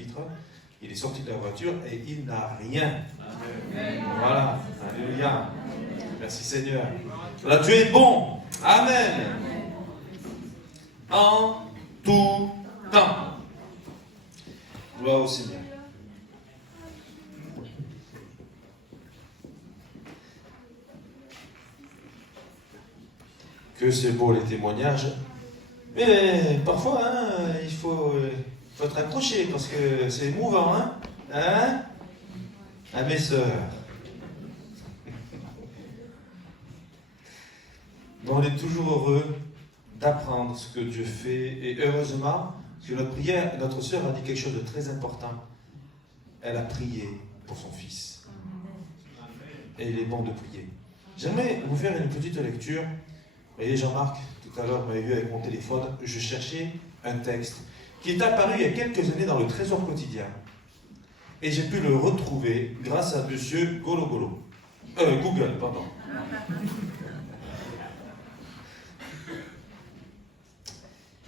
vitre, il est sorti de la voiture et il n'a rien. Amen. Voilà, alléluia. Merci Seigneur. Voilà, Dieu est bon. Amen. En tout temps. Gloire au Seigneur. Que c'est beau les témoignages. Mais parfois, il faut être accroché parce que c'est émouvant, hein, mes sœurs. On est toujours heureux d'apprendre ce que Dieu fait. Et heureusement, que notre sœur a dit quelque chose de très important. Elle a prié pour son fils. Et il est bon de prier. J'aimerais vous faire une petite lecture. Vous voyez, Jean-Marc, tout à l'heure, m'avait vu avec mon téléphone, je cherchais un texte qui est apparu il y a quelques années dans le Trésor quotidien. Et j'ai pu le retrouver grâce à monsieur Google, pardon.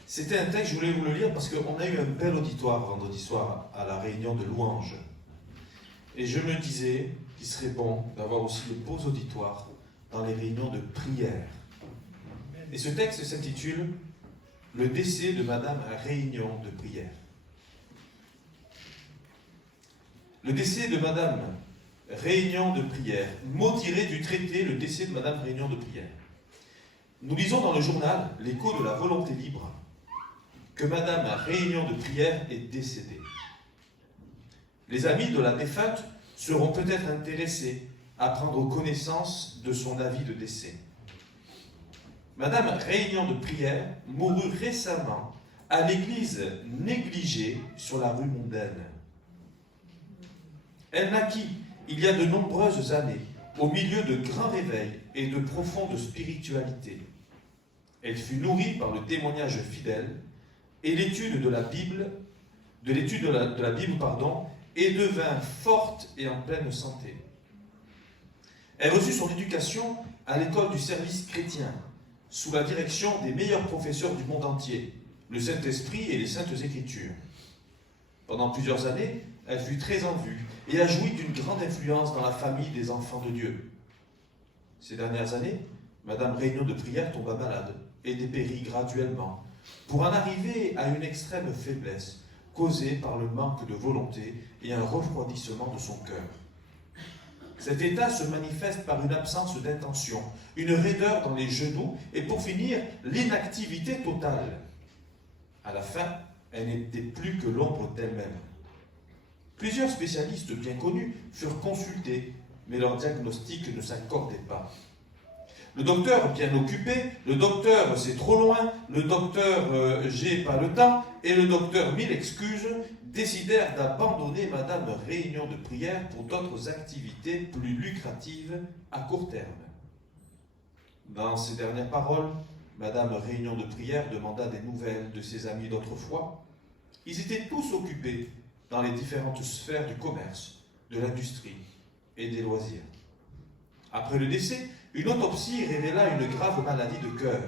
C'était un texte, je voulais vous le lire parce qu'on a eu un bel auditoire vendredi soir à la réunion de louanges. Et je me disais qu'il serait bon d'avoir aussi de beaux auditoires dans les réunions de prière. Et ce texte s'intitule « Le décès de Madame Réunion de prière ». Le décès de Madame Réunion de prière, mot tiré du traité « Le décès de Madame Réunion de prière ». Nous lisons dans le journal « L'écho de la volonté libre » que Madame Réunion de prière est décédée. Les amis de la défunte seront peut-être intéressés à prendre connaissance de son avis de décès. Madame Réunion de prière mourut récemment à l'église négligée sur la rue Mondaine. Elle naquit il y a de nombreuses années, au milieu de grands réveils et de profonde spiritualité. Elle fut nourrie par le témoignage fidèle et l'étude de la Bible, et devint forte et en pleine santé. Elle reçut son éducation à l'école du service chrétien, sous la direction des meilleurs professeurs du monde entier, le Saint-Esprit et les Saintes Écritures. Pendant plusieurs années, elle fut très en vue et a joui d'une grande influence dans la famille des enfants de Dieu. Ces dernières années, Madame Réunion de prière tomba malade et dépérit graduellement, pour en arriver à une extrême faiblesse causée par le manque de volonté et un refroidissement de son cœur. Cet état se manifeste par une absence d'intention, une raideur dans les genoux et pour finir, l'inactivité totale. À la fin, elle n'était plus que l'ombre d'elle-même. Plusieurs spécialistes bien connus furent consultés, mais leur diagnostic ne s'accordait pas. Le docteur bien occupé, le docteur c'est trop loin, le docteur j'ai pas le temps, et le docteur mille excuses, décidèrent d'abandonner Madame Réunion de prière pour d'autres activités plus lucratives à court terme. Dans ses dernières paroles, Madame Réunion de prière demanda des nouvelles de ses amis d'autrefois. Ils étaient tous occupés dans les différentes sphères du commerce, de l'industrie et des loisirs. Après le décès, une autopsie révéla une grave maladie de cœur,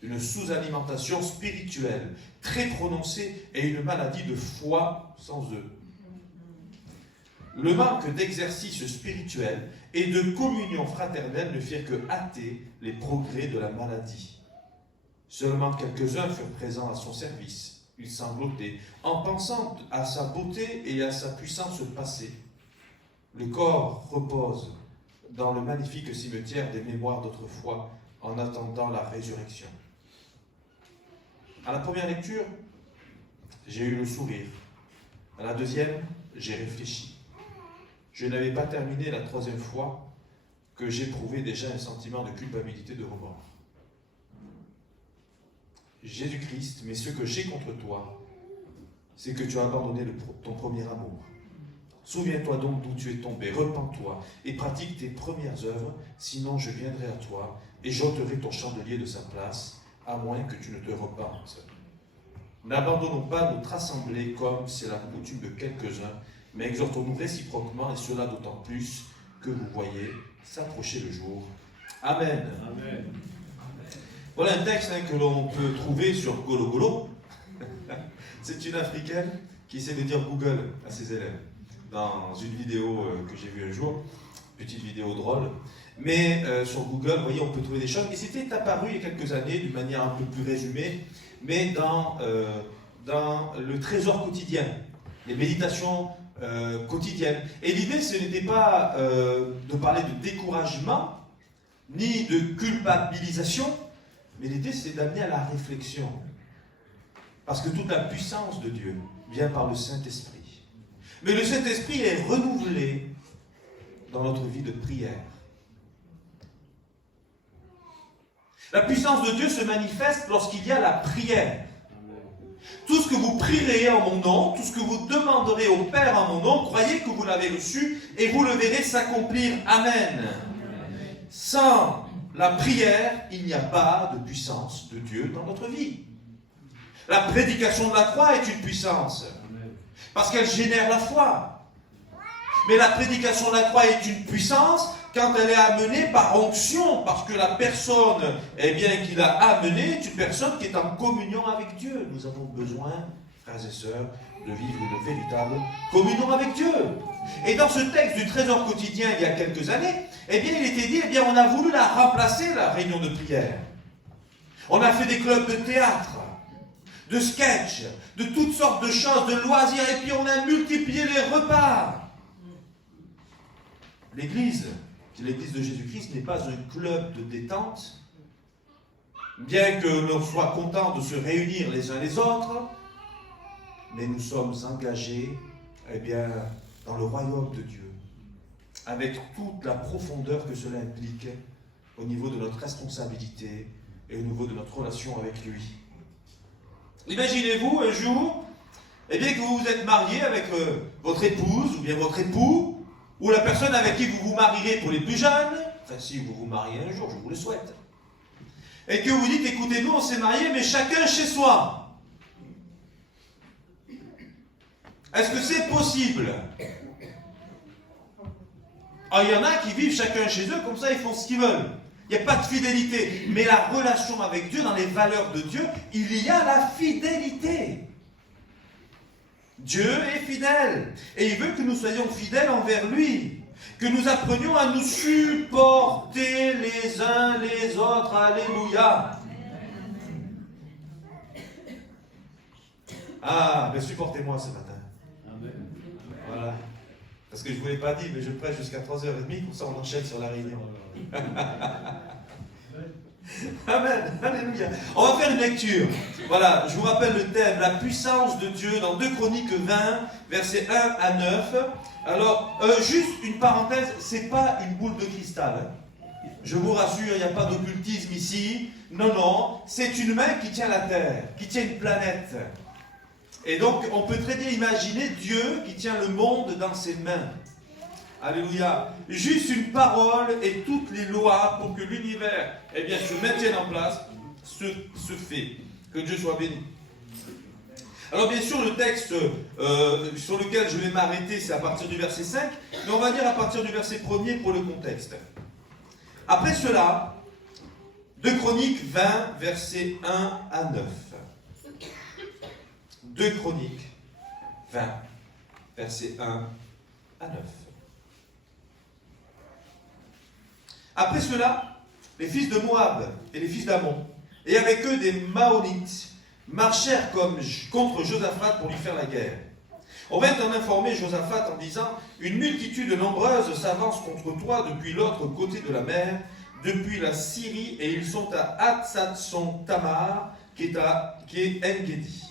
une sous-alimentation spirituelle très prononcée et une maladie de foie sans œufs. Le manque d'exercice spirituel et de communion fraternelle ne firent que hâter les progrès de la maladie. Seulement quelques-uns furent présents à son service. Il sanglotait en pensant à sa beauté et à sa puissance passée. Le corps repose dans le magnifique cimetière des mémoires d'autrefois en attendant la résurrection. À la première lecture, j'ai eu le sourire. À la deuxième, j'ai réfléchi. Je n'avais pas terminé la troisième fois que j'éprouvais déjà un sentiment de culpabilité, de remords. Jésus-Christ, mais ce que j'ai contre toi, c'est que tu as abandonné ton premier amour. Souviens-toi donc d'où tu es tombé, repens-toi et pratique tes premières œuvres, sinon je viendrai à toi et j'ôterai ton chandelier de sa place, à moins que tu ne te repentes. N'abandonnons pas notre assemblée comme c'est la coutume de quelques-uns, mais exhortons-nous réciproquement, et cela d'autant plus que vous voyez s'approcher le jour. Amen. Amen. Voilà un texte que l'on peut trouver sur Gologolo. C'est une Africaine qui essaie de dire Google à ses élèves dans une vidéo que j'ai vue un jour, petite vidéo drôle. Mais sur Google, vous voyez, on peut trouver des choses. Et c'était apparu il y a quelques années d'une manière un peu plus résumée, mais dans le trésor quotidien, les méditations quotidiennes. Et l'idée, ce n'était pas de parler de découragement, ni de culpabilisation, mais l'idée, c'est d'amener à la réflexion. Parce que toute la puissance de Dieu vient par le Saint-Esprit. Mais le Saint-Esprit est renouvelé dans notre vie de prière. La puissance de Dieu se manifeste lorsqu'il y a la prière. Tout ce que vous prierez en mon nom, tout ce que vous demanderez au Père en mon nom, croyez que vous l'avez reçu et vous le verrez s'accomplir. Amen. Sans la prière, il n'y a pas de puissance de Dieu dans notre vie. La prédication de la croix est une puissance, parce qu'elle génère la foi. Mais la prédication de la croix est une puissance quand elle est amenée par onction, parce que la personne qui l'a amenée est une personne qui est en communion avec Dieu. Nous avons besoin, frères et sœurs, de vivre une véritable communion avec Dieu. Et dans ce texte du trésor quotidien, il y a quelques années, il était dit, on a voulu la remplacer, la réunion de prière. On a fait des clubs de théâtre, de sketch, de toutes sortes de choses, de loisirs, et puis on a multiplié les repas. L'Église de Jésus-Christ n'est pas un club de détente, bien que l'on soit content de se réunir les uns les autres, mais nous sommes engagés dans le royaume de Dieu, avec toute la profondeur que cela implique au niveau de notre responsabilité et au niveau de notre relation avec lui. Imaginez-vous un jour que vous vous êtes marié avec votre épouse ou bien votre époux, ou la personne avec qui vous vous marierez pour les plus jeunes, enfin si vous vous mariez un jour, je vous le souhaite, et que vous dites, écoutez, nous on s'est mariés, mais chacun chez soi. Est-ce que c'est possible? Il y en a qui vivent chacun chez eux, comme ça ils font ce qu'ils veulent. Il n'y a pas de fidélité. Mais la relation avec Dieu, dans les valeurs de Dieu, il y a la fidélité. Dieu est fidèle. Et il veut que nous soyons fidèles envers lui. Que nous apprenions à nous supporter les uns les autres. Alléluia. Supportez-moi ce matin. Voilà. Parce que je ne vous l'ai pas dit, mais je prêche jusqu'à 3h30, comme ça on enchaîne sur la réunion. Amen, alléluia. On va faire une lecture. Voilà, je vous rappelle le thème, la puissance de Dieu, dans 2 Chroniques 20, versets 1 à 9. Alors, juste une parenthèse, c'est pas une boule de cristal. Je vous rassure, il n'y a pas d'occultisme ici. Non, c'est une main qui tient la terre, qui tient une planète. Et donc, on peut très bien imaginer Dieu qui tient le monde dans ses mains. Alléluia. Juste une parole et toutes les lois pour que l'univers se maintienne en place se fait. Que Dieu soit béni. Alors bien sûr, le texte sur lequel je vais m'arrêter, c'est à partir du verset 5, mais on va dire à partir du verset 1er pour le contexte. Après cela, 2 Chroniques 20, versets 1 à 9. 2 Chroniques 20, versets 1 à 9. Après cela, les fils de Moab et les fils d'Ammon, et avec eux des Maonites, marchèrent contre Josaphat pour lui faire la guerre. On vint en informer Josaphat en disant, une multitude nombreuse s'avance contre toi depuis l'autre côté de la mer, depuis la Syrie, et ils sont à Hatsatson-Tamar, qui est En-Gedi.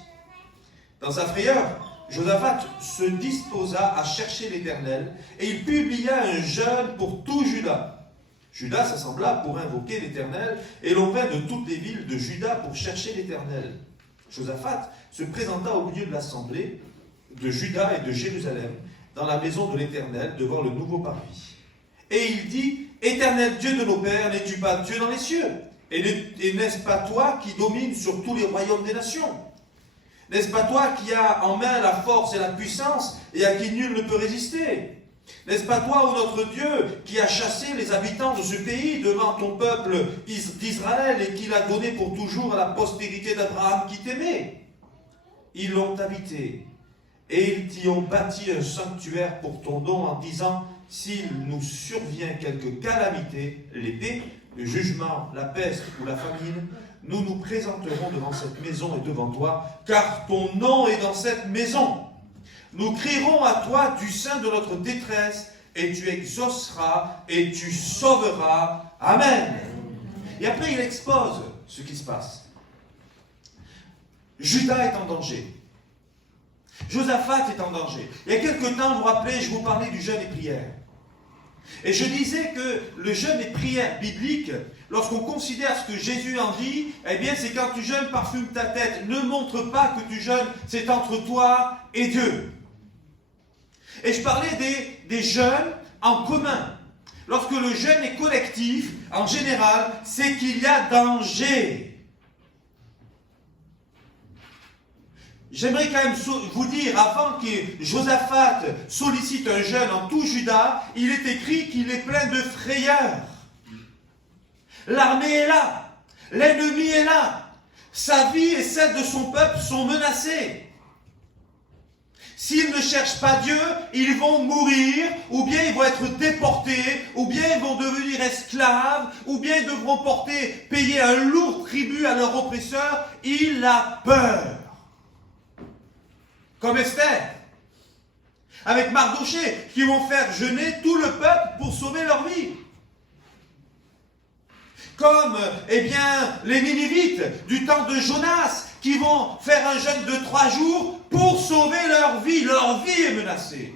Dans sa frayeur, Josaphat se disposa à chercher l'Éternel, et il publia un jeûne pour tout Juda. Juda s'assembla pour invoquer l'Éternel, et l'on vint de toutes les villes de Juda pour chercher l'Éternel. Josaphat se présenta au milieu de l'assemblée de Juda et de Jérusalem, dans la maison de l'Éternel, devant le nouveau parvis. Et il dit, Éternel Dieu de nos pères, n'es-tu pas Dieu dans les cieux? Et n'est-ce pas toi qui domines sur tous les royaumes des nations? N'est-ce pas toi qui as en main la force et la puissance, et à qui nul ne peut résister? N'est-ce pas toi, ô notre Dieu, qui as chassé les habitants de ce pays devant ton peuple d'Israël et qui l'a donné pour toujours à la postérité d'Abraham qui t'aimait? Ils l'ont habité, Et ils t'y ont bâti un sanctuaire pour ton nom en disant, s'il nous survient quelque calamité, l'épée, le jugement, la peste ou la famine, nous nous présenterons devant cette maison et devant toi, car ton nom est dans cette maison. Nous crierons à toi du sein de notre détresse, et tu exauceras, et tu sauveras. Amen. Et après, il expose ce qui se passe. Juda est en danger. Josaphat est en danger. Il y a quelque temps, vous vous rappelez, je vous parlais du jeûne et prière. Et je disais que le jeûne et prière biblique, lorsqu'on considère ce que Jésus en dit, eh bien c'est quand tu jeûnes, parfume ta tête. Ne montre pas que tu jeûnes, c'est entre toi et Dieu. Et je parlais des jeûnes en commun. Lorsque le jeûne est collectif, en général, c'est qu'il y a danger. J'aimerais quand même vous dire, avant que Josaphat sollicite un jeûne en tout Juda, il est écrit qu'il est plein de frayeur. L'armée est là, l'ennemi est là, sa vie et celle de son peuple sont menacées. S'ils ne cherchent pas Dieu, ils vont mourir, ou bien ils vont être déportés, ou bien ils vont devenir esclaves, ou bien ils devront payer un lourd tribut à leur oppresseur. Il a peur. Comme Esther, avec Mardoché, qui vont faire jeûner tout le peuple pour sauver leur vie. Comme, les Ninivites du temps de Jonas, qui vont faire un jeûne de 3 jours pour sauver leur vie. Leur vie est menacée.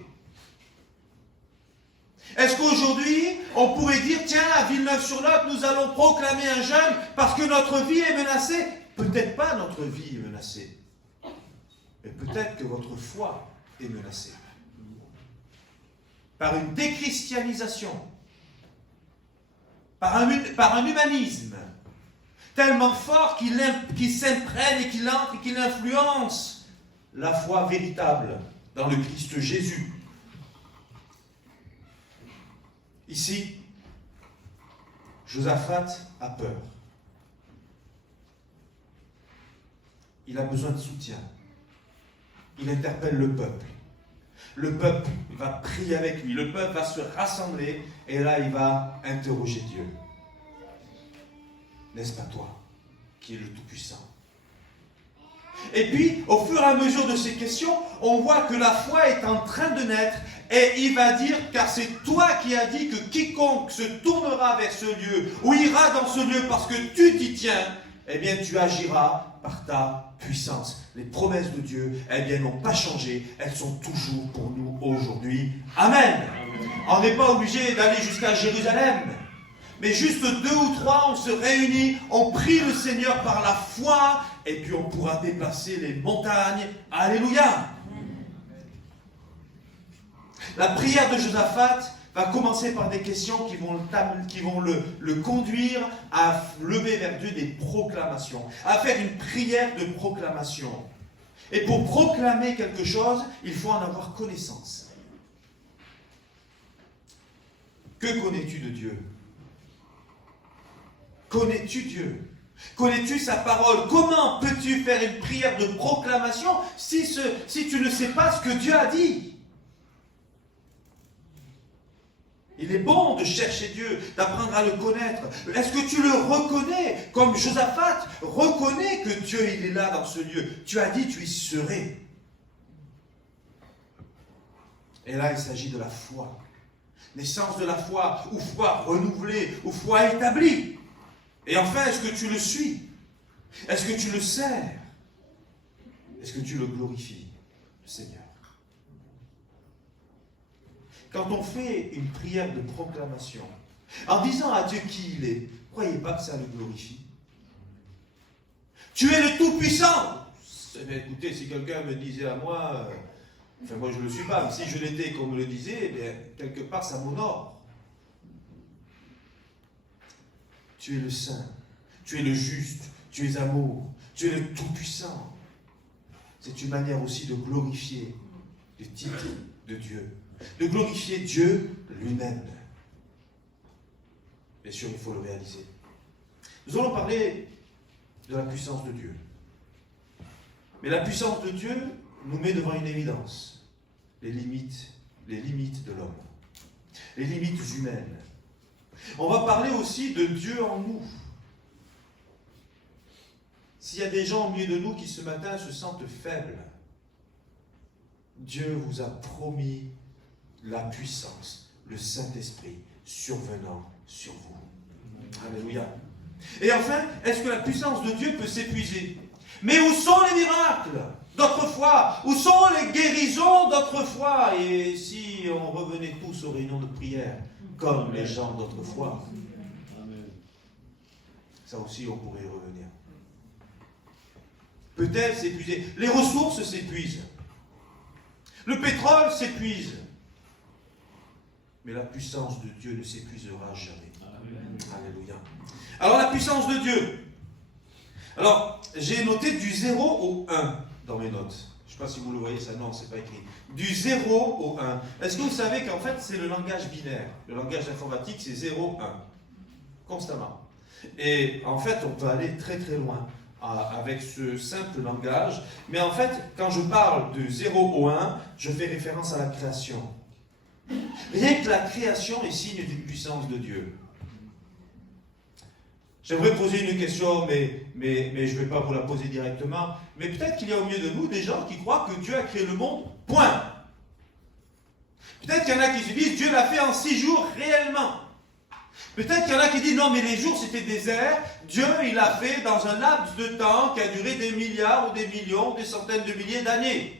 Est-ce qu'aujourd'hui, on pourrait dire, tiens, à Villeneuve-sur-Lot, nous allons proclamer un jeûne parce que notre vie est menacée? Peut-être pas notre vie est menacée. Mais peut-être que votre foi est menacée. Par une déchristianisation. Par un humanisme tellement fort qu'il s'imprègne et qu'il entre et qu'il influence la foi véritable dans le Christ Jésus. Ici, Josaphat a peur. Il a besoin de soutien. Il interpelle le peuple. Le peuple va prier avec lui. Le peuple va se rassembler et là, il va interroger Dieu. N'est-ce pas toi qui es le Tout-Puissant? Et puis, au fur et à mesure de ces questions, on voit que la foi est en train de naître et il va dire, car c'est toi qui as dit que quiconque se tournera vers ce lieu ou ira dans ce lieu parce que tu t'y tiens, eh bien tu agiras par ta puissance. Les promesses de Dieu, eh bien, n'ont pas changé. Elles sont toujours pour nous aujourd'hui. Amen. On n'est pas obligé d'aller jusqu'à Jérusalem. Mais juste 2 ou 3, on se réunit, on prie le Seigneur par la foi, et puis on pourra déplacer les montagnes. Alléluia. La prière de Josaphat va commencer par des questions qui vont le conduire à lever vers Dieu des proclamations, à faire une prière de proclamation. Et pour proclamer quelque chose, il faut en avoir connaissance. Que connais-tu de Dieu? Connais-tu Dieu? Connais-tu sa parole? Comment peux-tu faire une prière de proclamation si tu ne sais pas ce que Dieu a dit? Il est bon de chercher Dieu, d'apprendre à le connaître. Est-ce que tu le reconnais? Comme Josaphat reconnaît que Dieu il est là dans ce lieu. Tu as dit, tu y serais. Et là, il s'agit de la foi. Naissance de la foi, ou foi renouvelée, ou foi établie. Et enfin, est-ce que tu le suis? Est-ce que tu le sers? Est-ce que tu le glorifies, le Seigneur? Quand on fait une prière de proclamation, en disant à Dieu qui il est, croyez pas que ça le glorifie? Tu es le Tout-Puissant! Écoutez, si quelqu'un me disait à moi, enfin moi je ne le suis pas, mais si je l'étais et qu'on me le disait, eh bien, quelque part ça m'honore. Tu es le Saint, tu es le Juste, tu es amour, tu es le Tout-Puissant. C'est une manière aussi de glorifier le titre de Dieu, de glorifier Dieu lui-même. Bien sûr, il faut le réaliser. Nous allons parler de la puissance de Dieu. Mais la puissance de Dieu, nous met devant une évidence, les limites de l'homme, les limites humaines. On va parler aussi de Dieu en nous. S'il y a des gens au milieu de nous qui ce matin se sentent faibles, Dieu vous a promis la puissance, le Saint-Esprit survenant sur vous. Alléluia. Et enfin, est-ce que la puissance de Dieu peut s'épuiser? Mais où sont les miracles d'autrefois? Où sont les guérisons d'autrefois? Et si on revenait tous aux réunions de prière, comme les gens d'autrefois, ça aussi on pourrait y revenir. Peut-être s'épuiser. Les ressources s'épuisent. Le pétrole s'épuise. Mais la puissance de Dieu ne s'épuisera jamais. Amen. Alléluia. Alors la puissance de Dieu. Alors, j'ai noté du 0 au 1 dans mes notes. Je ne sais pas si vous le voyez, ça non, c'est pas écrit. Du 0 au 1. Est-ce que vous savez qu'en fait, c'est le langage binaire? Le langage informatique, c'est 0, 1. Constamment. Et en fait, on peut aller très très loin avec ce simple langage. Mais en fait, quand je parle de 0 au 1, je fais référence à la création. Rien que la création est signe d'une puissance de Dieu. J'aimerais poser une question, mais je ne vais pas vous la poser directement. Mais peut-être qu'il y a au milieu de nous des gens qui croient que Dieu a créé le monde, point. Peut-être qu'il y en a qui se disent, Dieu l'a fait en 6 jours, réellement. Peut-être qu'il y en a qui disent, non mais les jours c'était désert, Dieu il l'a fait dans un laps de temps qui a duré des milliards ou des millions, des centaines de milliers d'années.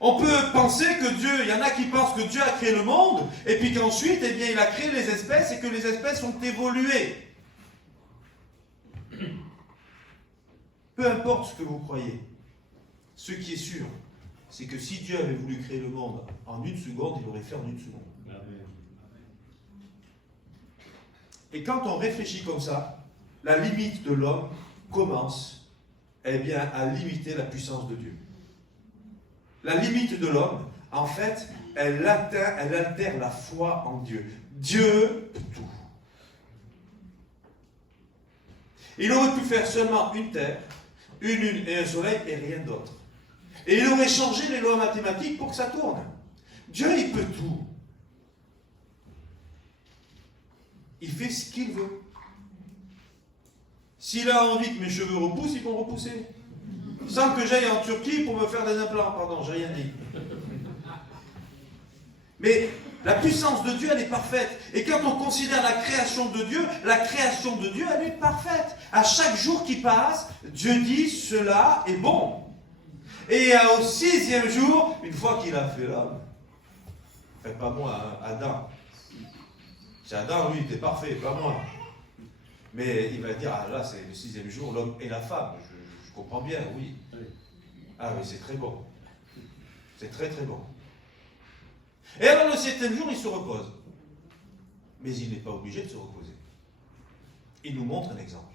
On peut penser que Dieu, il y en a qui pensent que Dieu a créé le monde, et puis qu'ensuite, eh bien, il a créé les espèces et que les espèces ont évolué. Peu importe ce que vous croyez, ce qui est sûr, c'est que si Dieu avait voulu créer le monde en une seconde, il l'aurait fait en une seconde. Et quand on réfléchit comme ça, la limite de l'homme commence, eh bien, à limiter la puissance de Dieu. La limite de l'homme, en fait, elle altère la foi en Dieu. Dieu peut tout. Il aurait pu faire seulement une terre, une lune et un soleil et rien d'autre. Et il aurait changé les lois mathématiques pour que ça tourne. Dieu, il peut tout. Il fait ce qu'il veut. S'il a envie que mes cheveux repoussent, ils vont repousser. Sans que j'aille en Turquie pour me faire des implants. Pardon, j'ai rien dit. Mais la puissance de Dieu, elle est parfaite. Et quand on considère la création de Dieu, elle est parfaite. À chaque jour qui passe, Dieu dit, cela est bon. Et au 6e jour, une fois qu'il a fait l'homme, pas moi, hein, Adam. C'est Adam, lui, il était parfait, pas moi. Mais il va dire, ah là, c'est le 6e jour, l'homme et la femme. Je comprends bien, oui. Ah oui, c'est très bon. C'est très très bon. Et alors le 7e jour, il se repose. Mais il n'est pas obligé de se reposer. Il nous montre un exemple.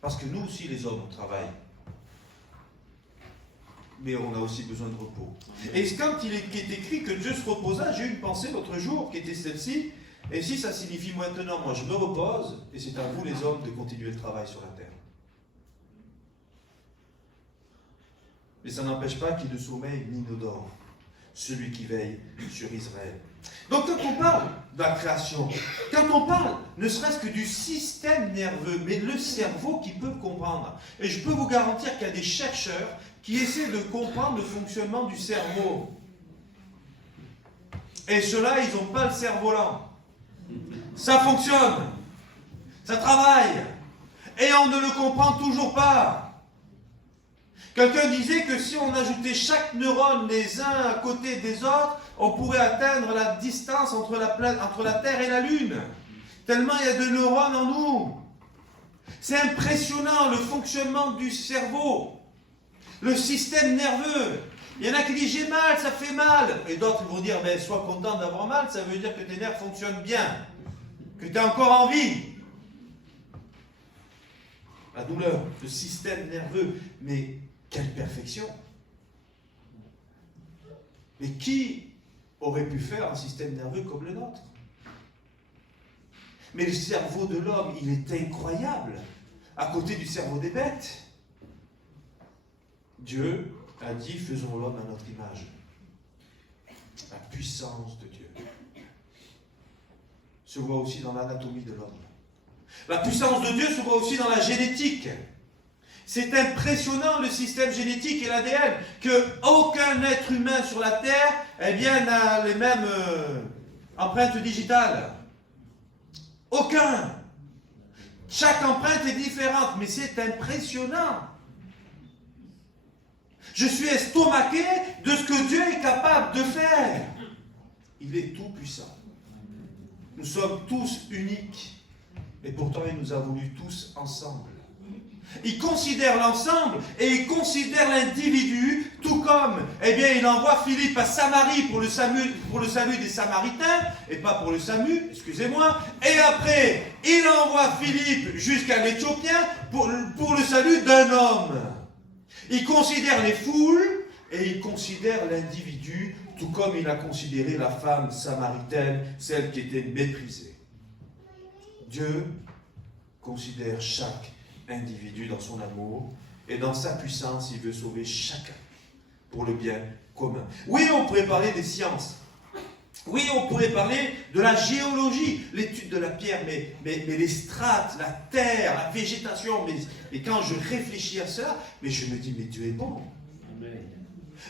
Parce que nous aussi, les hommes, on travaille. Mais on a aussi besoin de repos. Et quand il est écrit que Dieu se reposa, j'ai eu une pensée l'autre jour qui était celle-ci. Et si ça signifie maintenant, moi je me repose, et c'est à vous les hommes de continuer le travail sur la terre. Mais ça n'empêche pas qu'il ne sommeille ni ne dort, celui qui veille sur Israël. Donc quand on parle de la création, quand on parle ne serait-ce que du système nerveux, mais le cerveau qui peut comprendre. Et je peux vous garantir qu'il y a des chercheurs qui essaient de comprendre le fonctionnement du cerveau. Et ceux-là, ils n'ont pas le cerveau-lent. Ça fonctionne, ça travaille, et on ne le comprend toujours pas. Quelqu'un disait que si on ajoutait chaque neurone les uns à côté des autres, on pourrait atteindre la distance entre la Terre et la Lune. Tellement il y a de neurones en nous. C'est impressionnant le fonctionnement du cerveau, le système nerveux. Il y en a qui disent j'ai mal, ça fait mal. Et d'autres vont dire ben, sois content d'avoir mal, ça veut dire que tes nerfs fonctionnent bien, que tu as encore en vie. La douleur, le système nerveux, mais quelle perfection! Mais qui aurait pu faire un système nerveux comme le nôtre? Mais le cerveau de l'homme, il est incroyable, à côté du cerveau des bêtes. Dieu a dit, faisons l'homme à notre image. La puissance de Dieu se voit aussi dans l'anatomie de l'homme. La puissance de Dieu se voit aussi dans la génétique. C'est impressionnant le système génétique et l'ADN, qu'aucun être humain sur la Terre n'a les mêmes empreintes digitales. Aucun. Chaque empreinte est différente, mais c'est impressionnant. Je suis estomaqué de ce que Dieu est capable de faire. Il est tout puissant. Nous sommes tous uniques, et pourtant il nous a voulu tous ensemble. Il considère l'ensemble et il considère l'individu, tout comme, il envoie Philippe à Samarie pour le salut des Samaritains, et pas pour le salut, excusez-moi, et après, il envoie Philippe jusqu'à l'Éthiopien pour le salut d'un homme. Il considère les foules et il considère l'individu, tout comme il a considéré la femme samaritaine, celle qui était méprisée. Dieu considère chaque individu dans son amour et dans sa puissance, il veut sauver chacun pour le bien commun. Oui, on pourrait parler des sciences. Oui, on pourrait parler de la géologie, l'étude de la pierre, mais les strates, la terre, la végétation. Mais quand je réfléchis à ça, je me dis, mais Dieu est bon. Amen.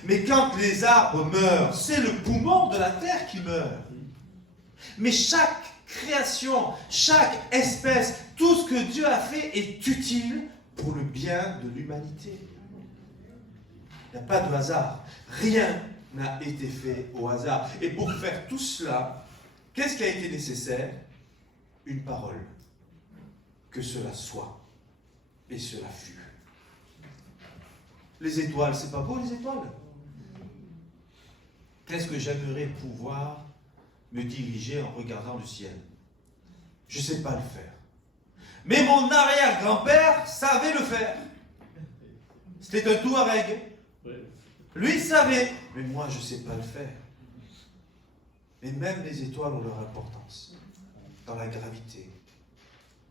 Mais quand les arbres meurent, c'est le poumon de la terre qui meurt. Mais chaque création, chaque espèce, tout ce que Dieu a fait est utile pour le bien de l'humanité. Il n'y a pas de hasard. Rien n'a été fait au hasard. Et pour faire tout cela, qu'est-ce qui a été nécessaire? Une parole. Que cela soit. Et cela fut. Les étoiles, c'est pas beau les étoiles? Qu'est-ce que j'aimerais pouvoir me diriger en regardant le ciel? Je ne sais pas le faire. Mais mon arrière-grand-père savait le faire. C'était un Touareg. Lui savait, mais moi je ne sais pas le faire. Et même les étoiles ont leur importance dans la gravité,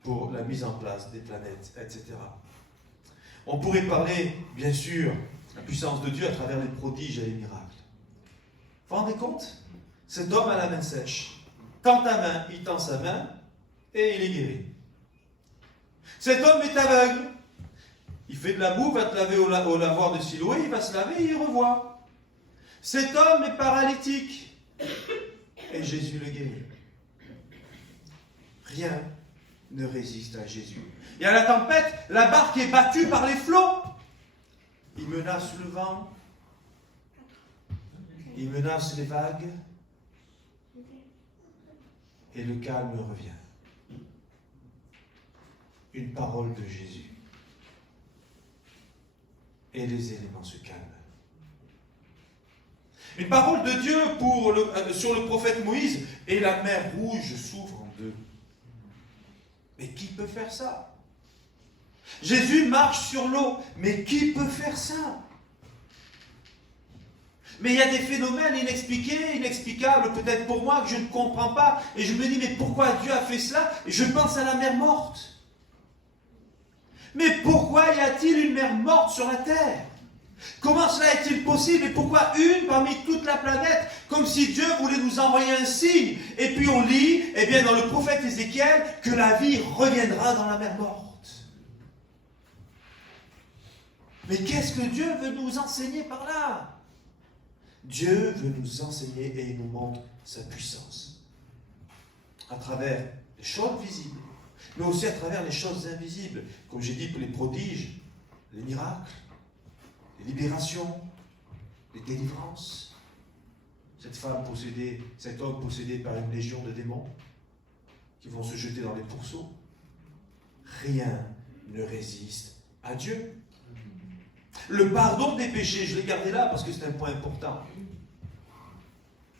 pour la mise en place des planètes, etc. On pourrait parler, bien sûr, de la puissance de Dieu à travers les prodiges et les miracles. Vous vous rendez compte? Cet homme a la main sèche. Tend ta main, il tend sa main, et il est guéri. Cet homme est aveugle. Il fait de la boue, va te laver au lavoir de Siloé, il va se laver et il revoit. Cet homme est paralytique. Et Jésus le guérit. Rien ne résiste à Jésus. Il y a la tempête, la barque est battue par les flots. Il menace le vent. Il menace les vagues. Et le calme revient. Une parole de Jésus. Et les éléments se calment. Une parole de Dieu sur le prophète Moïse, et la mer Rouge s'ouvre en deux. Mais qui peut faire ça? Jésus marche sur l'eau, mais qui peut faire ça? Mais il y a des phénomènes inexpliqués, inexplicables, peut-être pour moi, que je ne comprends pas, et je me dis, mais pourquoi Dieu a fait cela? Et je pense à la mer morte. Mais pourquoi y a-t-il une mer morte sur la terre? Comment cela est-il possible? Et pourquoi une parmi toute la planète? Comme si Dieu voulait nous envoyer un signe. Et puis on lit, dans le prophète Ézéchiel, que la vie reviendra dans la mer morte. Mais qu'est-ce que Dieu veut nous enseigner par là? Dieu veut nous enseigner et il nous montre sa puissance. À travers les choses visibles, mais aussi à travers les choses invisibles. Comme j'ai dit, les prodiges, les miracles, les libérations, les délivrances. Cette femme possédée, cet homme possédé par une légion de démons qui vont se jeter dans les pourceaux. Rien ne résiste à Dieu. Le pardon des péchés, je l'ai gardé là parce que c'est un point important.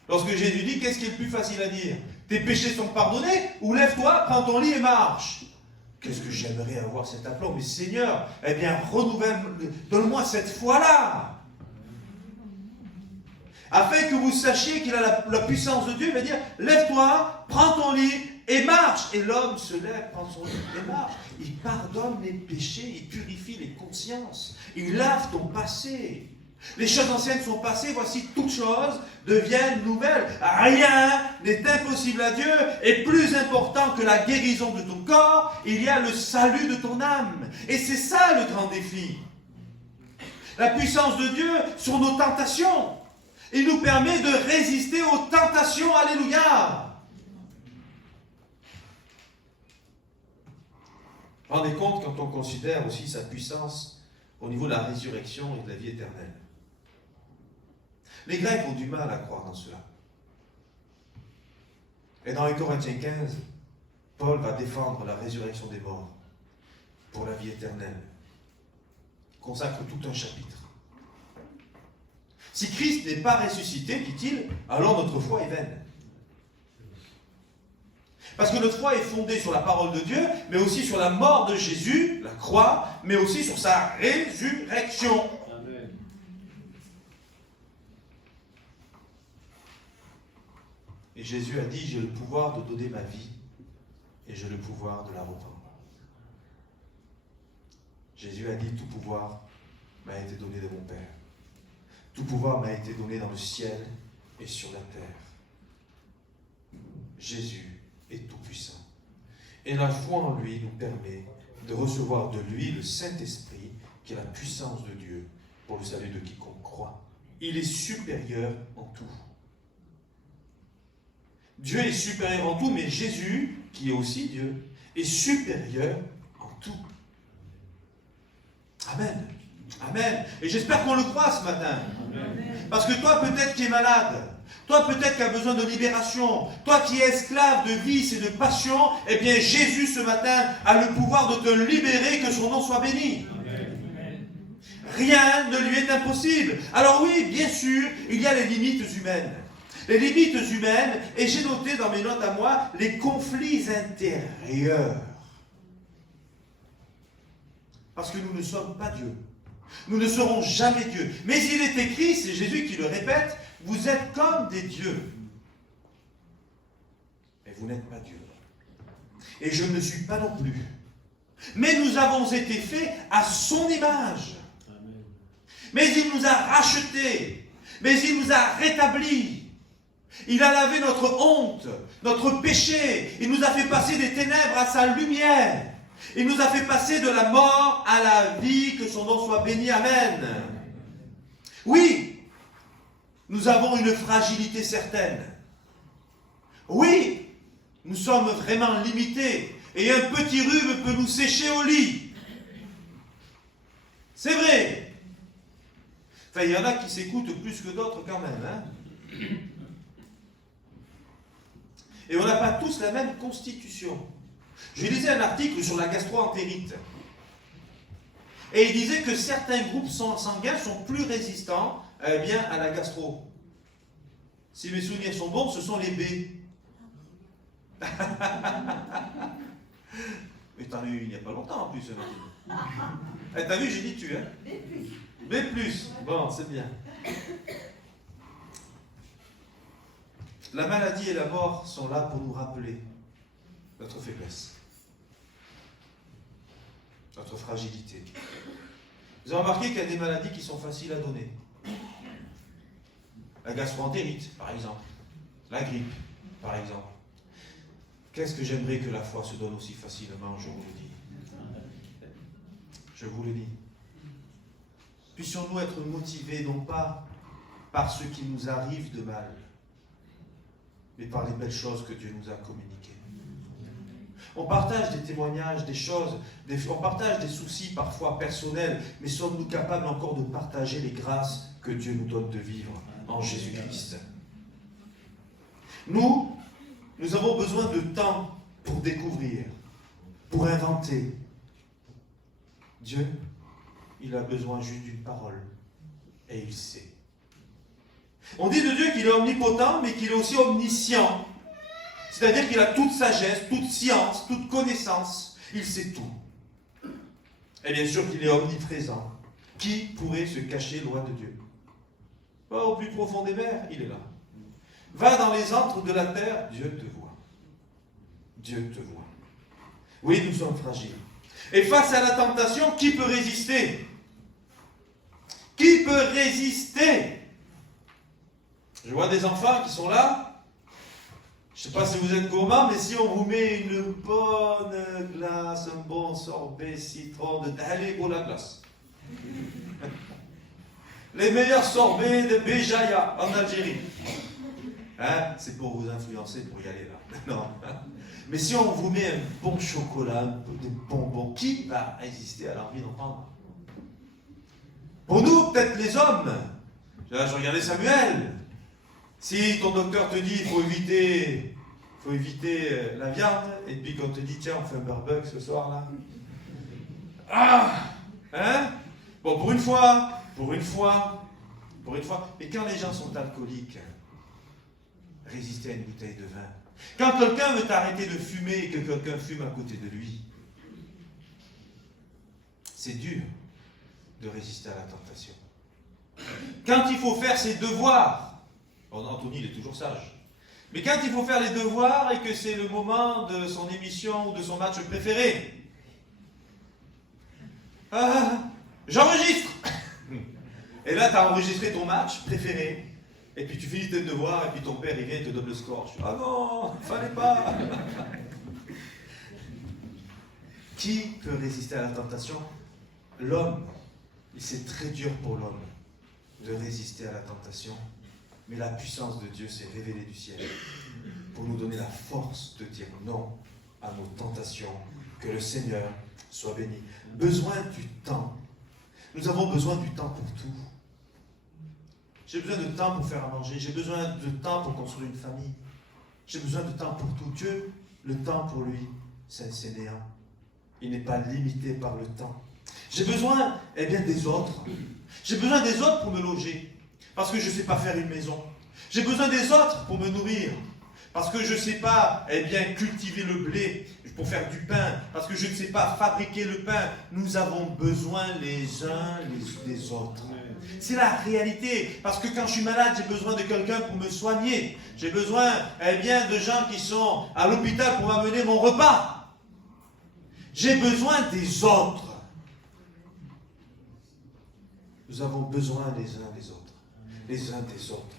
Lorsque Jésus dit, qu'est-ce qui est le plus facile à dire? Tes péchés sont pardonnés, ou lève-toi, prends ton lit et marche. Qu'est-ce que j'aimerais avoir cet aplomb? Mais Seigneur, renouvelle, donne-moi cette foi-là. Afin que vous sachiez qu'il a la puissance de Dieu, il va dire, lève-toi, prends ton lit et marche. Et l'homme se lève, prend son lit et marche. Il pardonne les péchés, il purifie les consciences, il lave ton passé. Les choses anciennes sont passées, voici toutes choses deviennent nouvelles. Rien n'est impossible à Dieu, et plus important que la guérison de ton corps, il y a le salut de ton âme. Et c'est ça le grand défi. La puissance de Dieu sur nos tentations. Il nous permet de résister aux tentations. Alléluia. Rendez compte quand on considère aussi sa puissance au niveau de la résurrection et de la vie éternelle. Les Grecs ont du mal à croire dans cela. Et dans les Corinthiens 15, Paul va défendre la résurrection des morts pour la vie éternelle. Il consacre tout un chapitre. Si Christ n'est pas ressuscité, dit-il, alors notre foi est vaine. Parce que notre foi est fondée sur la parole de Dieu, mais aussi sur la mort de Jésus, la croix, mais aussi sur sa résurrection. Amen. Et Jésus a dit, j'ai le pouvoir de donner ma vie, et j'ai le pouvoir de la reprendre. Jésus a dit, tout pouvoir m'a été donné de mon Père. Tout pouvoir m'a été donné dans le ciel et sur la terre. Jésus est tout-puissant. Et la foi en lui nous permet de recevoir de lui le Saint-Esprit, qui est la puissance de Dieu pour le salut de quiconque croit. Il est supérieur en tout. Dieu est supérieur en tout, mais Jésus, qui est aussi Dieu, est supérieur en tout. Amen. Amen. Et j'espère qu'on le croit ce matin. Amen. Parce que toi, peut-être qui es malade, toi, peut-être qui as besoin de libération, toi qui es esclave de vices et de passion, eh bien, Jésus, ce matin, a le pouvoir de te libérer, que son nom soit béni. Amen. Rien ne lui est impossible. Alors oui, bien sûr, il y a les limites humaines. Les limites humaines, et j'ai noté dans mes notes à moi, les conflits intérieurs. Parce que nous ne sommes pas Dieu. Nous ne serons jamais Dieu. Mais il est écrit, c'est Jésus qui le répète, vous êtes comme des dieux. Mais vous n'êtes pas Dieu. Et je ne le suis pas non plus. Mais nous avons été faits à son image. Amen. Mais il nous a rachetés. Mais il nous a rétablis. Il a lavé notre honte, notre péché. Il nous a fait passer des ténèbres à sa lumière. Il nous a fait passer de la mort à la vie, que son nom soit béni. Amen. Oui, nous avons une fragilité certaine. Oui, nous sommes vraiment limités. Et un petit rhume peut nous sécher au lit. C'est vrai. Enfin, il y en a qui s'écoutent plus que d'autres quand même. Hein? Et on n'a pas tous la même constitution. Je lisais un article sur la gastro-entérite. Et il disait que certains groupes sanguins sont plus résistants à la gastro. Si mes souvenirs sont bons, ce sont les B. Mais t'en as eu il n'y a pas longtemps en plus. T'as vu, j'ai dit tu, hein? B+. Bon, c'est bien. La maladie et la mort sont là pour nous rappeler notre faiblesse, notre fragilité. Vous avez remarqué qu'il y a des maladies qui sont faciles à donner. La gastro-entérite, par exemple. La grippe, par exemple. Qu'est-ce que j'aimerais que la foi se donne aussi facilement, je vous le dis. Je vous le dis. Puissions-nous être motivés, non pas par ce qui nous arrive de mal, mais par les belles choses que Dieu nous a communiquées. On partage des témoignages, des choses, on partage des soucis parfois personnels, mais sommes-nous capables encore de partager les grâces que Dieu nous donne de vivre en Jésus-Christ? Nous avons besoin de temps pour découvrir, pour inventer. Dieu, il a besoin juste d'une parole, et il sait. On dit de Dieu qu'il est omnipotent, mais qu'il est aussi omniscient. C'est-à-dire qu'il a toute sagesse, toute science, toute connaissance. Il sait tout. Et bien sûr qu'il est omniprésent. Qui pourrait se cacher loin de Dieu? Va au plus profond des mers, il est là. Va dans les antres de la terre, Dieu te voit. Dieu te voit. Oui, nous sommes fragiles. Et face à la tentation, qui peut résister? Qui peut résister? Je vois des enfants qui sont là. Je ne sais pas si vous êtes gourmand, mais si on vous met une bonne glace, un bon sorbet citron, allez pour la glace. Les meilleurs sorbets de Béjaïa en Algérie. Hein? C'est pour vous influencer pour y aller là. Non. Mais si on vous met un bon chocolat, des bonbons, qui va résister à l'envie d'en prendre? Pour nous, peut-être les hommes. Là, je regardais Samuel. Si ton docteur te dit il faut éviter la viande, et puis qu'on te dit tiens, on fait un barbecue ce soir là. Ah! Hein? Bon, pour une fois. Mais quand les gens sont alcooliques, résister à une bouteille de vin. Quand quelqu'un veut arrêter de fumer et que quelqu'un fume à côté de lui, c'est dur de résister à la tentation. Quand il faut faire ses devoirs, bon, Anthony il est toujours sage, mais quand il faut faire les devoirs et que c'est le moment de son émission ou de son match préféré, j'enregistre. Et là, tu as enregistré ton match préféré. Et puis tu finis tes devoirs, et puis ton père il vient et te donne le score. Ah non, fallait pas. Qui peut résister à la tentation? L'homme. Et c'est très dur pour l'homme de résister à la tentation. Mais la puissance de Dieu s'est révélée du ciel pour nous donner la force de dire non à nos tentations. Que le Seigneur soit béni. Besoin du temps. Nous avons besoin du temps pour tout. J'ai besoin de temps pour faire à manger. J'ai besoin de temps pour construire une famille. J'ai besoin de temps pour tout. Dieu, le temps pour lui, c'est néant. Il n'est pas limité par le temps. J'ai besoin, des autres. J'ai besoin des autres pour me loger. Parce que je ne sais pas faire une maison. J'ai besoin des autres pour me nourrir. Parce que je ne sais pas, cultiver le blé pour faire du pain. Parce que je ne sais pas fabriquer le pain. Nous avons besoin les uns des autres. C'est la réalité. Parce que quand je suis malade, j'ai besoin de quelqu'un pour me soigner. J'ai besoin, de gens qui sont à l'hôpital pour m'amener mon repas. J'ai besoin des autres. Nous avons besoin les uns des autres. Les uns des autres.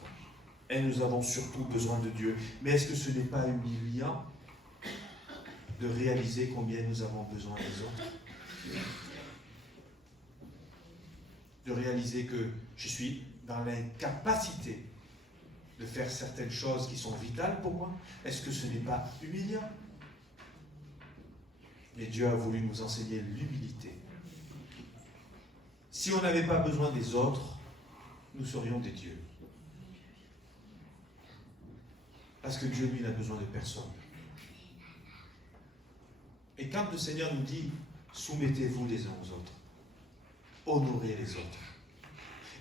Et nous avons surtout besoin de Dieu. Mais est-ce que ce n'est pas humiliant de réaliser combien nous avons besoin des autres? De réaliser que je suis dans l'incapacité de faire certaines choses qui sont vitales pour moi? Est-ce que ce n'est pas humiliant? Mais Dieu a voulu nous enseigner l'humilité. Si on n'avait pas besoin des autres, nous serions des dieux. Parce que Dieu, lui, n'a besoin de personne. Et quand le Seigneur nous dit « Soumettez-vous les uns aux autres », honorez les autres,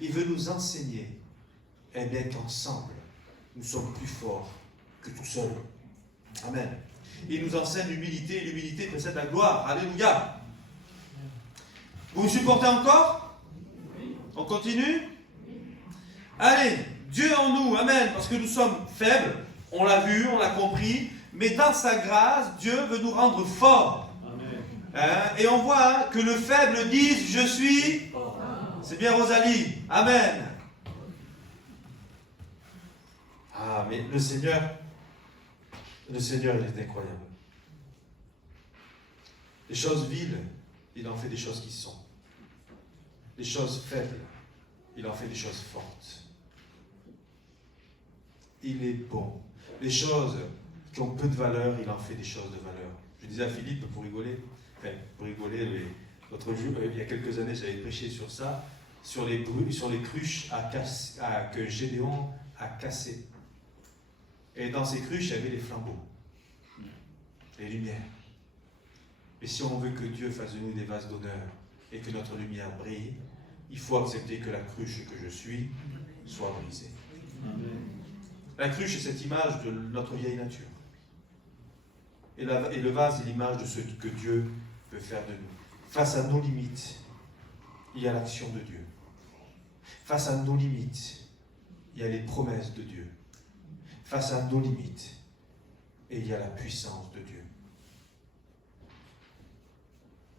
il veut nous enseigner qu'ensemble, nous sommes plus forts que tout seul. Amen. Il nous enseigne l'humilité, et l'humilité précède la gloire. Alléluia. Vous me supportez encore? On continue? Allez, Dieu en nous, amen, parce que nous sommes faibles, on l'a vu, on l'a compris, mais dans sa grâce, Dieu veut nous rendre forts. Et on voit que le faible dise, je suis... C'est bien Rosalie, amen. Ah, mais le Seigneur, il est incroyable. Les choses viles, il en fait des choses qui sont. Les choses faibles, il en fait des choses fortes. Il est bon. Les choses qui ont peu de valeur, il en fait des choses de valeur. Je disais à Philippe, pour rigoler, l'autre jour, il y a quelques années, j'avais prêché sur ça, sur les cruches que Gédéon a cassées. Et dans ces cruches, il y avait les flambeaux, les lumières. Et si on veut que Dieu fasse de nous des vases d'honneur et que notre lumière brille, il faut accepter que la cruche que je suis soit brisée. Amen. La cruche est cette image de notre vieille nature. Et le vase est l'image de ce que Dieu veut faire de nous. Face à nos limites, il y a l'action de Dieu. Face à nos limites, il y a les promesses de Dieu. Face à nos limites, et il y a la puissance de Dieu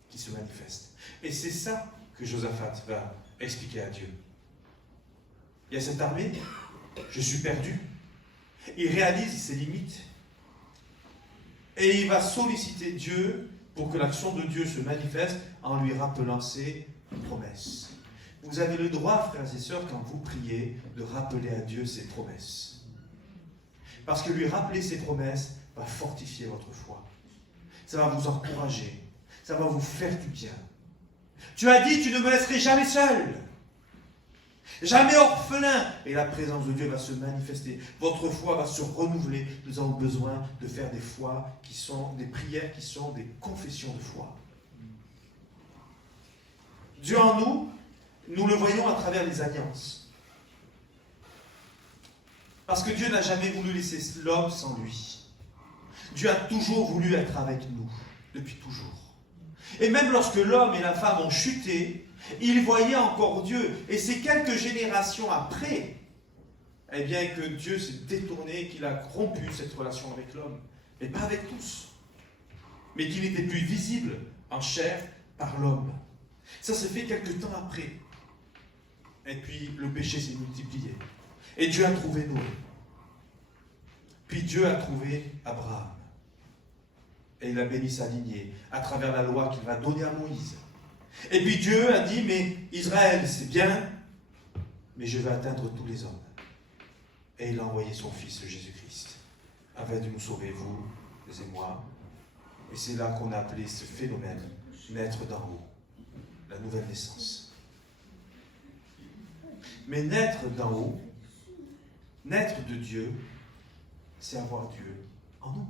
qui se manifeste. Et c'est ça que Josaphat va expliquer à Dieu. Il y a cette armée, je suis perdu. Il réalise ses limites et il va solliciter Dieu pour que l'action de Dieu se manifeste en lui rappelant ses promesses. Vous avez le droit, frères et sœurs, quand vous priez, de rappeler à Dieu ses promesses. Parce que lui rappeler ses promesses va fortifier votre foi. Ça va vous encourager. Ça va vous faire du bien. Tu as dit, tu ne me laisserai jamais seul. Jamais orphelin. Et la présence de Dieu va se manifester. Votre foi va se renouveler. Nous avons besoin de faire des foi qui sont des prières qui sont des confessions de foi. Dieu en nous, nous le voyons à travers les alliances. Parce que Dieu n'a jamais voulu laisser l'homme sans lui. Dieu a toujours voulu être avec nous, depuis toujours. Et même lorsque l'homme et la femme ont chuté, ils voyaient encore Dieu. Et c'est quelques générations après, eh bien, que Dieu s'est détourné, qu'il a rompu cette relation avec l'homme. Mais pas avec tous. Mais qu'il n'était plus visible en chair par l'homme. Ça s'est fait quelques temps après. Et puis le péché s'est multiplié. Et Dieu a trouvé Noé. Puis Dieu a trouvé Abraham. Et il a béni sa lignée à travers la loi qu'il va donner à Moïse. Et puis Dieu a dit, mais Israël, c'est bien, mais je vais atteindre tous les hommes. Et il a envoyé son Fils Jésus-Christ, afin de nous sauver, vous et moi. Et c'est là qu'on a appelé ce phénomène naître d'en haut, la nouvelle naissance. Mais naître d'en haut, naître de Dieu, c'est avoir Dieu en nous.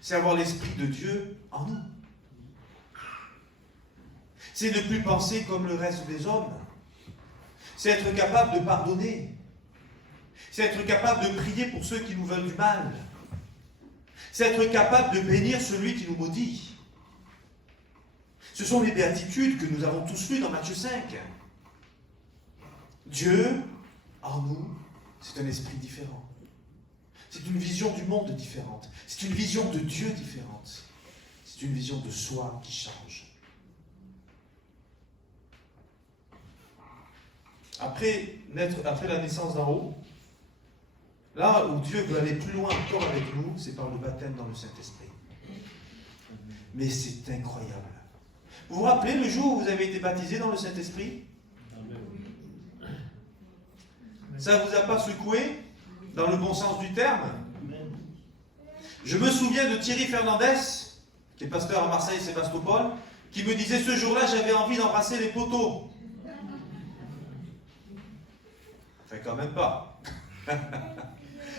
C'est avoir l'Esprit de Dieu en nous. C'est ne plus penser comme le reste des hommes. C'est être capable de pardonner. C'est être capable de prier pour ceux qui nous veulent du mal. C'est être capable de bénir celui qui nous maudit. Ce sont les béatitudes que nous avons tous lues dans Matthieu 5. Dieu, en nous, c'est un esprit différent. C'est une vision du monde différente. C'est une vision de Dieu différente. C'est une vision de soi qui change. Après la naissance d'en haut, là où Dieu veut aller plus loin encore avec nous, c'est par le baptême dans le Saint-Esprit. Mais c'est incroyable. Vous vous rappelez le jour où vous avez été baptisé dans le Saint-Esprit? Ça ne vous a pas secoué, dans le bon sens du terme? Je me souviens de Thierry Fernandez, qui est pasteur à Marseille et Sébastopol, qui me disait ce jour-là, j'avais envie d'embrasser les poteaux. Enfin, quand même pas.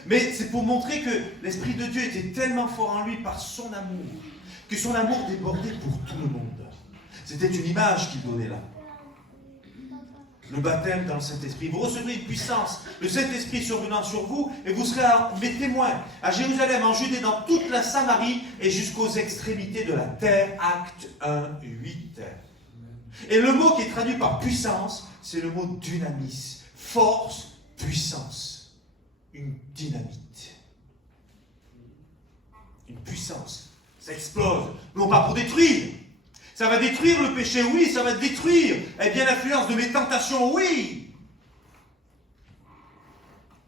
Mais c'est pour montrer que l'Esprit de Dieu était tellement fort en lui par son amour, que son amour débordait pour tout le monde. C'était une image qu'il donnait là. Le baptême dans le Saint-Esprit. Vous recevrez une puissance, le Saint-Esprit survenant sur vous, et vous serez mes témoins à Jérusalem, en Judée, dans toute la Samarie et jusqu'aux extrémités de la terre. Acte 1, 8. Et le mot qui est traduit par puissance, c'est le mot dynamis. Force, puissance. Une dynamite. Une puissance. Ça explose. Non pas pour détruire. Ça va détruire le péché, oui. Ça va détruire, eh bien, l'influence de mes tentations, oui.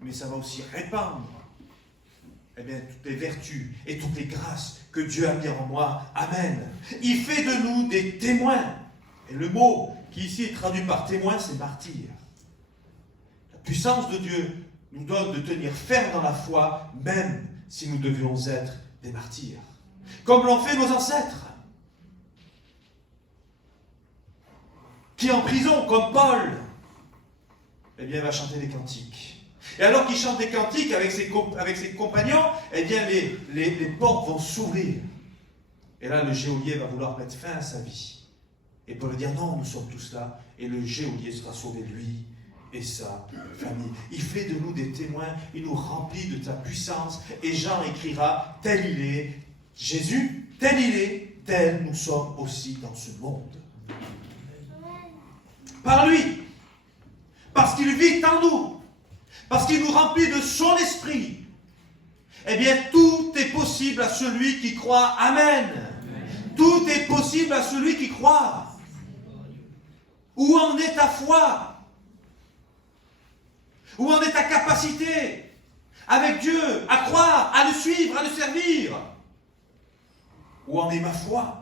Mais ça va aussi répandre, eh bien, toutes les vertus et toutes les grâces que Dieu a mis en moi. Amen. Il fait de nous des témoins. Et le mot qui ici est traduit par témoin, c'est martyr. La puissance de Dieu nous donne de tenir ferme dans la foi, même si nous devions être des martyrs. Comme l'ont fait nos ancêtres. Qui en prison, comme Paul, eh bien, va chanter des cantiques. Et alors qu'il chante des cantiques avec ses compagnons, eh bien, les portes vont s'ouvrir. Et là, le geôlier va vouloir mettre fin à sa vie. Et Paul va dire, non, nous sommes tous là. Et le geôlier sera sauvé, lui et sa famille. Il fait de nous des témoins, il nous remplit de sa puissance. Et Jean écrira, tel il est, Jésus, tel il est, tel nous sommes aussi dans ce monde. Par lui, parce qu'il vit en nous, parce qu'il nous remplit de son esprit, eh bien tout est possible à celui qui croit. Amen. Tout est possible à celui qui croit. Où en est ta foi? Où en est ta capacité avec Dieu à croire, à le suivre, à le servir? Où en est ma foi?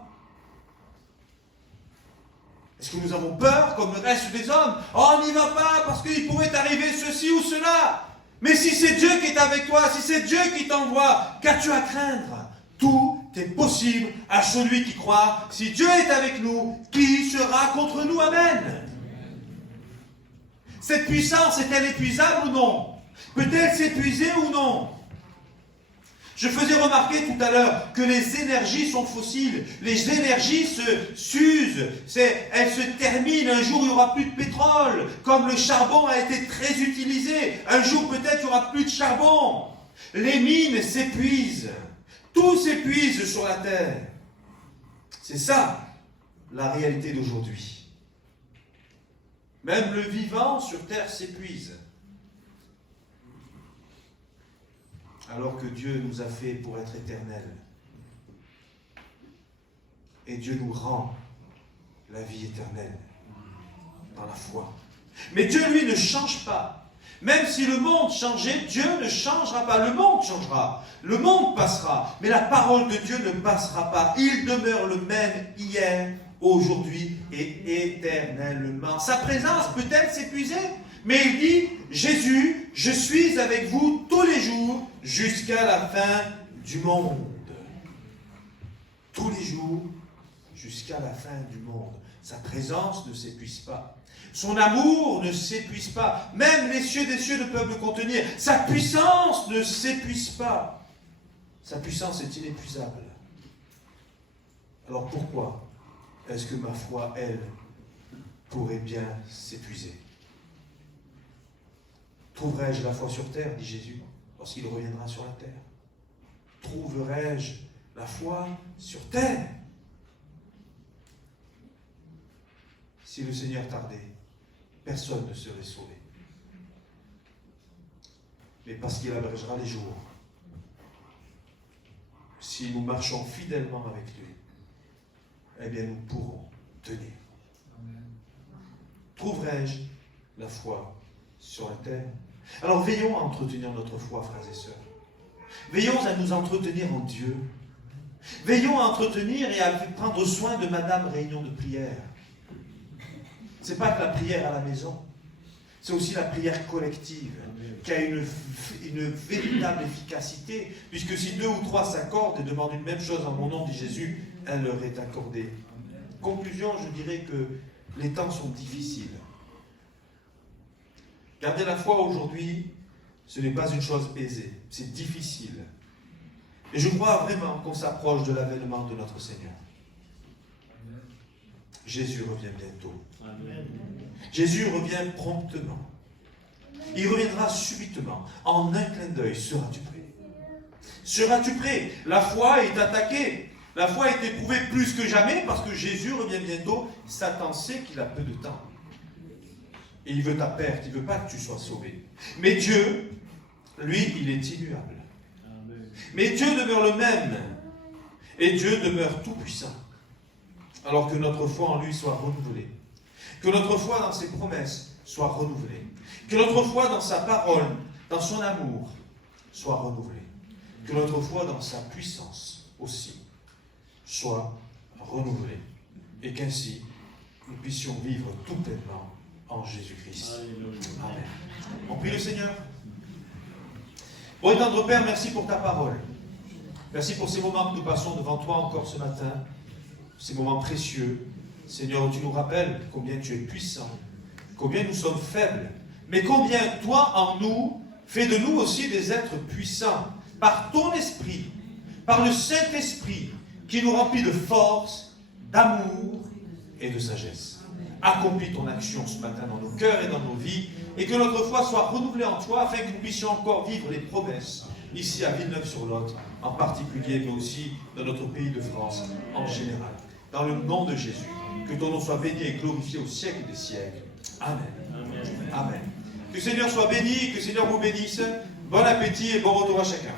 Est-ce que nous avons peur comme le reste des hommes? Oh, on n'y va pas parce qu'il pourrait arriver ceci ou cela. Mais si c'est Dieu qui est avec toi, si c'est Dieu qui t'envoie, qu'as-tu à craindre? Tout est possible à celui qui croit. Si Dieu est avec nous, qui sera contre nous? Amen. Cette puissance est-elle épuisable ou non? Peut-elle s'épuiser ou non? Je faisais remarquer tout à l'heure que les énergies sont fossiles. Les énergies s'usent. Elles se terminent. Un jour, il n'y aura plus de pétrole. Comme le charbon a été très utilisé. Un jour, peut-être, il n'y aura plus de charbon. Les mines s'épuisent. Tout s'épuise sur la terre. C'est ça, la réalité d'aujourd'hui. Même le vivant sur terre s'épuise. Alors que Dieu nous a fait pour être éternels. Et Dieu nous rend la vie éternelle dans la foi. Mais Dieu, lui, ne change pas. Même si le monde changeait, Dieu ne changera pas. Le monde changera. Le monde passera. Mais la parole de Dieu ne passera pas. Il demeure le même hier, aujourd'hui et éternellement. Sa présence peut-elle s'épuiser? Mais il dit, Jésus, je suis avec vous tous les jours jusqu'à la fin du monde. Tous les jours jusqu'à la fin du monde. Sa présence ne s'épuise pas. Son amour ne s'épuise pas. Même les cieux des cieux ne peuvent le contenir. Sa puissance ne s'épuise pas. Sa puissance est inépuisable. Alors pourquoi est-ce que ma foi, elle, pourrait bien s'épuiser? Trouverai-je la foi sur terre, dit Jésus, lorsqu'il reviendra sur la terre? Trouverai-je la foi sur terre? Si le Seigneur tardait, personne ne serait sauvé. Mais parce qu'il abrégera les jours, si nous marchons fidèlement avec lui, eh bien nous pourrons tenir. Trouverai-je la foi sur la terre? Alors veillons à entretenir notre foi, frères et sœurs. Veillons à nous entretenir en Dieu. Veillons à entretenir et à prendre soin de Madame Réunion de prière. Ce n'est pas que la prière à la maison, c'est aussi la prière collective qui a une véritable efficacité, puisque si 2 ou 3 s'accordent et demandent une même chose en mon nom, dit Jésus, elle leur est accordée. Conclusion, je dirais que les temps sont difficiles. Garder la foi aujourd'hui, ce n'est pas une chose aisée, c'est difficile. Et je crois vraiment qu'on s'approche de l'avènement de notre Seigneur. Jésus revient bientôt. Amen. Jésus revient promptement. Il reviendra subitement. En un clin d'œil, seras-tu prêt? Seras-tu prêt? La foi est attaquée. La foi est éprouvée plus que jamais parce que Jésus revient bientôt. Satan sait qu'il a peu de temps. Et il veut ta perte. Il ne veut pas que tu sois sauvé. Mais Dieu, lui, il est immuable. Amen. Mais Dieu demeure le même. Et Dieu demeure tout puissant. Alors que notre foi en lui soit renouvelée. Que notre foi dans ses promesses soit renouvelée. Que notre foi dans sa parole, dans son amour, soit renouvelée. Que notre foi dans sa puissance aussi soit renouvelée. Et qu'ainsi, nous puissions vivre tout pleinement en Jésus-Christ. Amen. On prie le Seigneur. Bon, tendre Père, merci pour ta parole. Merci pour ces moments que nous passons devant toi encore ce matin. Ces moments précieux. Seigneur, où tu nous rappelles combien tu es puissant, combien nous sommes faibles, mais combien toi en nous fais de nous aussi des êtres puissants, par ton esprit, par le Saint-Esprit, qui nous remplit de force, d'amour et de sagesse. Accomplis ton action ce matin dans nos cœurs et dans nos vies, et que notre foi soit renouvelée en toi, afin que nous puissions encore vivre les promesses, ici à Villeneuve-sur-Lot, en particulier, mais aussi dans notre pays de France en général. Dans le nom de Jésus, que ton nom soit béni et glorifié au siècle des siècles. Amen. Amen. Amen. Que le Seigneur soit béni, que le Seigneur vous bénisse. Bon appétit et bon retour à chacun.